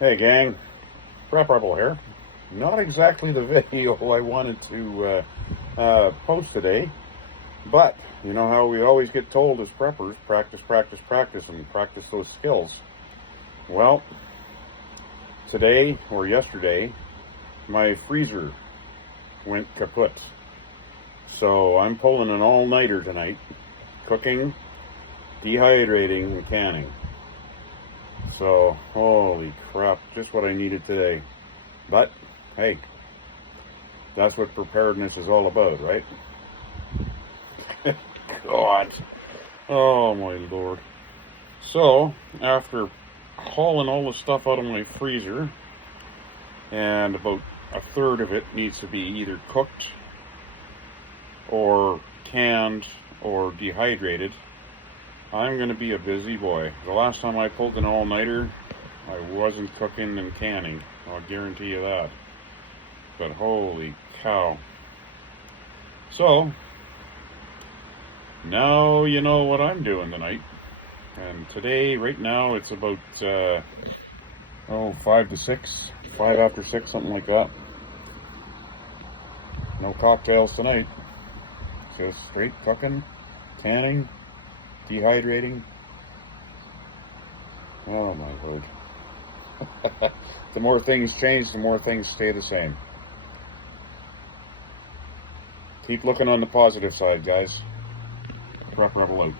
Hey gang, Prep Rebel here. Not exactly the video I wanted to post today, but you know how we always get told as preppers, practice, practice, practice, and practice those skills. Well, today or yesterday, my freezer went kaput. So I'm pulling an all-nighter tonight, cooking, dehydrating, and canning. So, holy crap, just what I needed today. But, hey, that's what preparedness is all about, right? God. Oh, my Lord. So, after hauling all the stuff out of my freezer, and about a third of it needs to be either cooked, or canned, or dehydrated, I'm going to be a busy boy. The last time I pulled an all-nighter, I wasn't cooking and canning. I'll guarantee you that. But holy cow. So, now you know what I'm doing tonight. And today, right now, it's about, 5 to 6. 5 after 6, something like that. No cocktails tonight. Just straight cooking, canning, dehydrating. Oh my word. The more things change, the more things stay the same. Keep looking on the positive side, guys. Prep Rebel out.